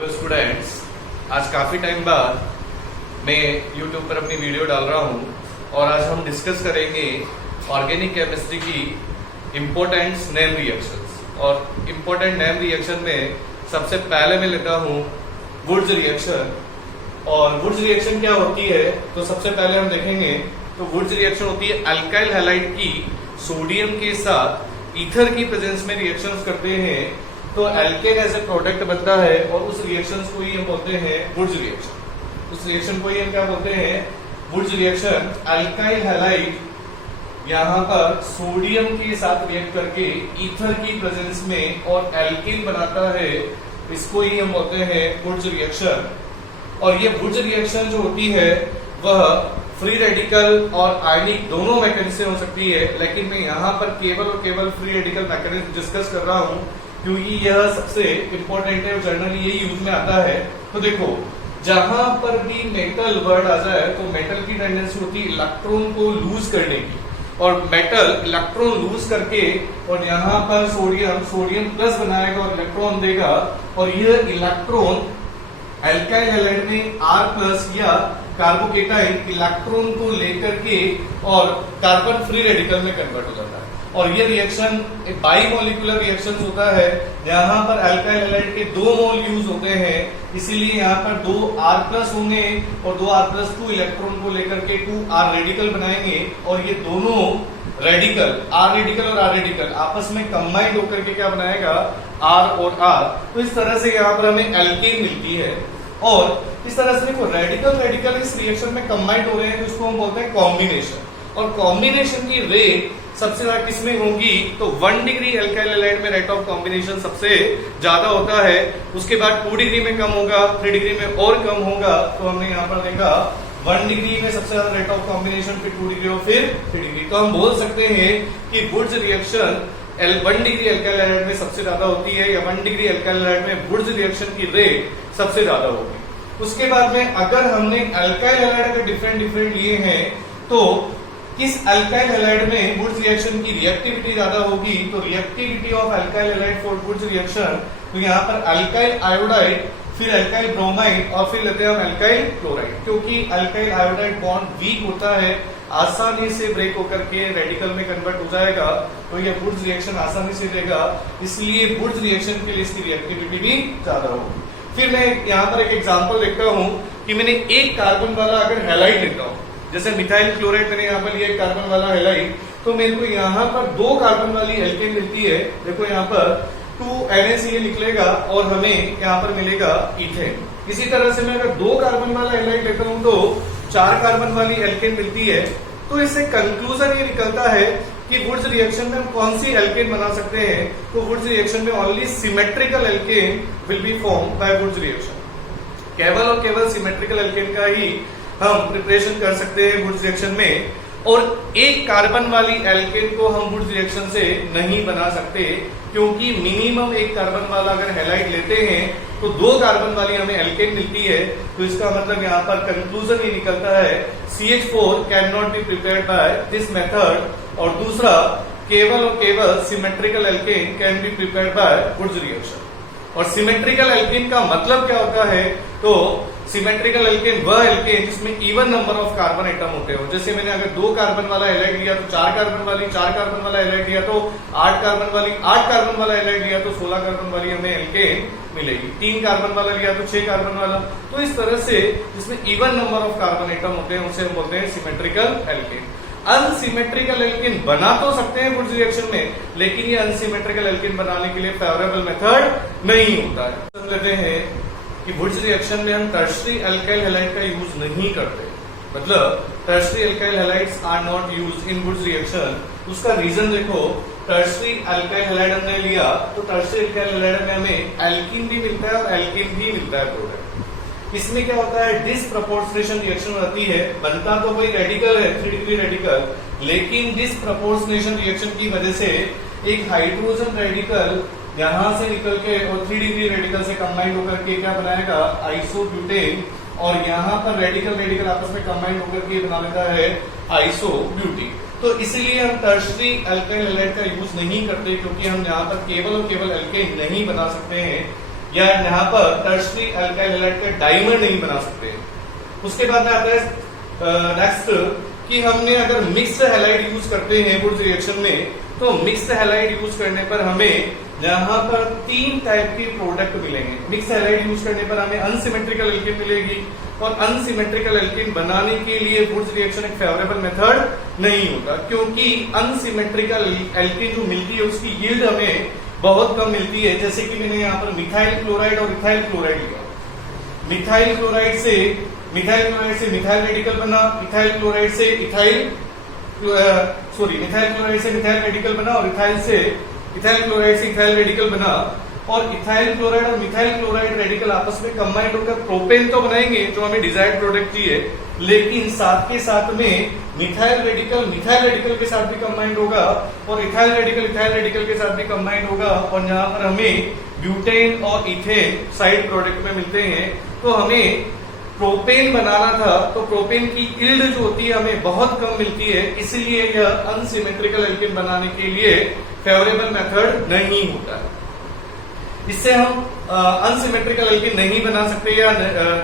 Hello students, आज काफ़ी time बाद मैं YouTube पर अपनी वीडियो डाल रहा हूँ और आज हम डिस्कस करेंगे ऑर्गेनिक केमिस्ट्री की इम्पोर्टेंट नेम रिएक्शंस। और इम्पोर्टेंट नेम रिएक्शन में सबसे पहले मैं लेता हूँ वुड्स रिएक्शन। और वुड्स रिएक्शन क्या होती है तो सबसे पहले हम देखेंगे तो वुड्स रिएक्शन होती है अल्काइल हैलाइड की सोडियम के साथ ईथर की प्रेजेंस में रिएक्शंस करते हैं तो एल्केन एज ए प्रोडक्ट बनता है और उस रिएक्शंस को ही हम बोलते हैं वुड्स रिएक्शन। उस रिएक्शन को ही हम क्या बोलते हैं? Wurtz reaction. अल्काइल हैलाइड यहाँ पर सोडियम के साथ रिएक्ट करके ईथर की प्रेजेंस में और एल्केन बनाता है, इसको ही हम बोलते हैं वुड्स रिएक्शन। और ये वुड्स रिएक्शन जो होती है वह फ्री रेडिकल और आयनिक दोनों मैकेनिज्म से हो सकती है, लेकिन मैं यहाँ पर केवल और केवल फ्री रेडिकल मैकेनिज्म डिस्कस कर रहा हूँ क्योंकि यह सबसे इंपॉर्टेंट है और जनरली यही यूज में आता है। तो देखो, जहां पर भी मेटल वर्ड आ जाए तो मेटल की टेंडेंसी होती है इलेक्ट्रॉन को लूज करने की, और मेटल इलेक्ट्रॉन लूज करके और यहाँ पर सोडियम प्लस बनाएगा और इलेक्ट्रॉन देगा, और यह इलेक्ट्रॉन एल्काइल हैलाइड में R प्लस या कार्बोकेटाइन इलेक्ट्रॉन को लेकर के और कार्बन फ्री रेडिकल में कन्वर्ट हो जाता है। और ये रिएक्शन बाइमोलिकुलर रिएक्शन होता है जहां पर अल्काइल हैलाइड के 2 मोल यूज होते हैं, इसीलिए यहाँ पर 2 R प्लस होंगे और 2 R प्लस 2 इलेक्ट्रॉन को लेकर के 2 R रेडिकल बनाएंगे, और ये दोनों रेडिकल R रेडिकल और R रेडिकल आपस में कंबाइंड होकर के क्या बनाएगा? R और R। तो इस तरह से यहाँ पर हमें एल्केन मिलती है। और इस तरह से देखो, रेडिकल इस रिएक्शन में कंबाइंड हो रहे हैं तो इसको हम बोलते हैं कॉम्बिनेशन। और कॉम्बिनेशन की रेट सबसे ज्यादा किसमें होगी? तो 1 डिग्री अल्काइल हैलाइड में रेट ऑफ कॉम्बिनेशन सबसे ज्यादा होता है, उसके बाद 2 डिग्री में कम होगा, 3 डिग्री में और कम होगा। तो हमने यहाँ पर देखा 1 डिग्री में सबसे ज्यादा रेट ऑफ कॉम्बिनेशन, फिर 2 डिग्री और फिर 3 डिग्री। तो हम बोल सकते हैं कि Wurtz reaction 1 degree alkyl halide में सबसे ज्यादा होती है, या 1 डिग्री अल्काइल हैलाइड में वुड्स रिएक्शन की रेट सबसे ज्यादा होगी। उसके बाद में अगर हमने अल्काइल हैलाइड के डिफरेंट लिए हैं तो किस अल्काइल हैलाइड में वुड्स रिएक्शन की रिएक्टिविटी ज्यादा होगी? तो reactivity of alkyl halide for Wurtz reaction, तो यहाँ पर अल्काइल आयोडाइड, फिर अल्काइल ब्रोमाइड और फिर लेते हैं हम अल्काइल क्लोराइड। क्योंकि अल्काइल आयोडाइड बॉन्ड वीक होता है, आसानी से ब्रेक होकर के रेडिकल में कन्वर्ट हो जाएगा, तो ये वुड्स रिएक्शन आसानी से देगा, इसलिए वुड्स रिएक्शन के लिए इसकी रिएक्टिविटी भी ज्यादा होगी। फिर मैं यहाँ पर एक एग्जाम्पल देखता हूँ कि मैंने एक कार्बन वाला अगर हैलाइड लेता हूँ, जैसे मिथाइल क्लोराइड मैंने यहाँ पर लिया एक कार्बन वाला हैलाइड, तो मेरे को यहाँ पर 2 कार्बन वाली एल्केन मिलती है। देखो यहाँ पर 2NaCl निकलेगा और हमें यहाँ पर मिलेगा इथेन। इसी तरह से मैं अगर 2 कार्बन वाला हैलाइड लेता हूँ तो 4 कार्बन वाली एल्केन मिलती है। तो इससे कंक्लूजन ये निकलता है कि वुड्स रिएक्शन में हम कौन सी एल्केन बना सकते हैं? तो वुड्स रिएक्शन में only symmetrical alkane will be form by Wurtz reaction. केवल और केवल सिमेट्रिकल एल्केन का ही हम प्रिपरेशन कर सकते हैं वुड्स रिएक्शन में, और एक कार्बन वाली एल्केन को हम वुड्स रिएक्शन से नहीं बना सकते, क्योंकि मिनिमम एक कार्बन वाला अगर हैलाइड लेते हैं तो 2 कार्बन वाली हमें एल्केन मिलती है। तो इसका मतलब यहाँ पर कंक्लूजन ये निकलता है CH4 can not be prepared by this method, और दूसरा केवल और केवल symmetrical alkane can be prepared by Wurtz reaction. और सिमेट्रिकल एल्केन का मतलब क्या होता है? तो सिमेट्रिकल एल्केन वह एल्केन जिसमें even number of carbon atom होते हो। जैसे मैंने अगर 2 कार्बन वाला हैलाइड लिया तो 4 कार्बन वाली, 4 कार्बन वाला हैलाइड लिया तो 8 कार्बन वाली, 8 कार्बन वाला हैलाइड लिया तो 16 कार्बन वाली हमें एल्केन मिलेगी। 3 कार्बन वाला लिया तो 6 कार्बन वाला। तो इस तरह से जिसमें even number of carbon atom होते हैं उसे हम बोलते हैं सिमेट्रिकल एल्केन। अनसिमेट्रिकल एल्केन बना तो सकते हैं वुड्स रिएक्शन में, लेकिन ये अनसिमेट्रिकल एल्केन बनाने के लिए फेवरेबल मेथड नहीं होता है। समझ लेते हैं कि वुड्स रिएक्शन में हम टर्शरी अल्काइल हैलाइड का यूज नहीं करते, मतलब tertiary alkyl halides are not used in Wurtz reaction. उसका रीजन देखो, टर्शरी अल्काइल हैलाइड हमने लिया तो टर्शरी अल्काइल हैलाइड में हमें एल्कीन भी मिलता है और एल्केन भी मिलता है प्रोडक्ट। इसमें क्या होता है? डिसप्रपोर्शनेशन रिएक्शन होती है, बनता तो वही रेडिकल है 3 डिग्री रेडिकल, लेकिन डिसप्रपोर्शनेशन रिएक्शन की वजह से एक हाइड्रोजन रेडिकल यहां से निकल के और 3 डिग्री रेडिकल से कंबाइंड होकर के क्या बनाएगा? आइसोब्यूटेन, और यहाँ पर रेडिकल आपस में कंबाइंड होकर के बना लेता है आइसोब्यूटीन। तो इसलिए हम टर्शरी अल्काइल हैलाइड का यूज नहीं करते, क्योंकि हम यहाँ पर केवल और केवल एल्केन नहीं बना सकते हैं। या यहाँ पर टर्शरी अल्काइल हैलाइड का डाइमर नहीं बना सकते। उसके बाद में आता है नेक्स्ट कि हमने अगर मिक्स्ड हैलाइड यूज करते हैं वुड्स रिएक्शन में, तो मिक्स्ड हैलाइड यूज करने पर हमें यहाँ पर 3 टाइप के प्रोडक्ट मिलेंगे। मिक्स्ड हैलाइड यूज करने पर हमें अनसिमेट्रिकल एल्कीन मिलेगी, और अनसिमेट्रिकल एल्कीन बनाने के लिए वुड्स रिएक्शन एक फेवरेबल मेथड नहीं होता, क्योंकि अनसिमेट्रिकल एल्कीन जो मिलती है उसकी यील्ड हमें बहुत कम मिलती है। जैसे कि मैंने यहाँ पर मिथाइल क्लोराइड और इथाइल क्लोराइड लिया। मिथाइल क्लोराइड से मिथाइल रेडिकल बना, मिथाइल क्लोराइड से मिथाइल रेडिकल बना, और इथाइल क्लोराइड से इथाइल रेडिकल बना, और इथाइल क्लोराइड और मिथाइल क्लोराइड रेडिकल आपस में कंबाइंड होकर प्रोपेन तो बनाएंगे जो हमें डिजायर्ड प्रोडक्ट चाहिए, लेकिन साथ के साथ में मिथाइल रेडिकल के साथ भी कंबाइंड होगा, और इथाइल रेडिकल के साथ भी कंबाइंड होगा, और यहाँ पर हमें ब्यूटेन और इथेन साइड प्रोडक्ट में मिलते हैं। तो हमें प्रोपेन बनाना था, तो प्रोपेन की यील्ड जो होती है हमें बहुत कम मिलती है, इसलिए यह अनसिमेट्रिकल एल्कीन बनाने के लिए फेवरेबल मेथड नहीं होता है। इससे हम अनसिमेट्रिकल एल्कीन नहीं बना सकते या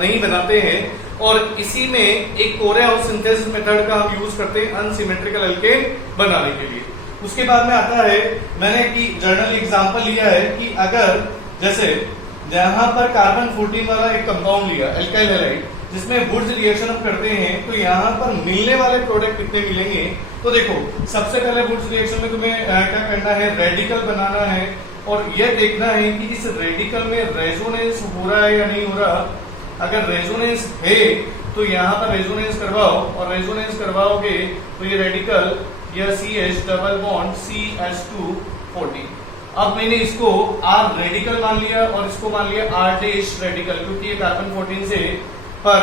नहीं बनाते हैं, और इसी में एक कोरेहाउस सिंथेसिस मेथड का हम यूज करते हैं अनसिमेट्रिकल एल्कीन बनाने के लिए। उसके बाद में आता है, मैंने एक जर्नल एग्जांपल लिया है कि अगर जैसे यहाँ पर कार्बन 14 वाला एक कंपाउंड लिया एल्काइल हैलाइड, जिसमें वुड्स रिएक्शन हम करते हैं, तो यहाँ पर मिलने वाले प्रोडक्ट कितने मिलेंगे। तो देखो, सबसे पहले वुड्स रिएक्शन में तुम्हें क्या करना है, रेडिकल बनाना है, और यह देखना है कि इस रेडिकल में रेजोनेंस हो रहा है या नहीं हो रहा। अगर रेजोनेंस है तो यहाँ पर रेजोनेंस करवाओ, और रेजोनेंस करवाओगे तो ये रेडिकल यह CH डबल बॉन्ड CH240। अब मैंने इसको R रेडिकल मान लिया और इसको मान लिया R डैश रेडिकल, क्योंकि ये कार्बन 14 से पर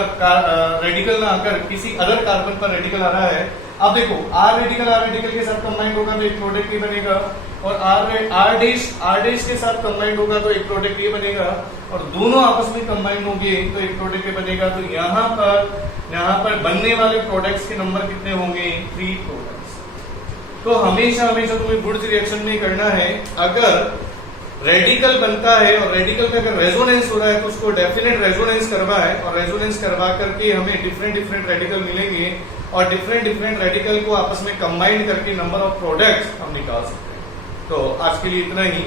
रेडिकल ना आकर किसी अदर कार्बन पर रेडिकल आ रहा है। अब देखो, R रेडिकल के साथ कंबाइंड होगा तो एक प्रोडक्ट ये बनेगा, और R डैश के साथ कंबाइंड होगा तो एक प्रोडक्ट ये बनेगा, और दोनों आपस में कंबाइंड होंगे तो एक प्रोडक्ट ये बनेगा। तो यहाँ पर बनने वाले प्रोडक्ट्स के नंबर कितने होंगे, 3 प्रोडक्ट्स। तो हमेशा तुम्हें वुड्स रिएक्शन में करना है, अगर रेडिकल बनता है और रेडिकल में अगर रेजोनेंस हो रहा है तो उसको डेफिनेट रेजोनेंस करवाए, और रेजोनेंस करवा करके हमें डिफरेंट रेडिकल मिलेंगे, और डिफरेंट रेडिकल को आपस में कंबाइंड करके नंबर ऑफ प्रोडक्ट्स हम निकाल सकते हैं। तो आज के लिए इतना ही।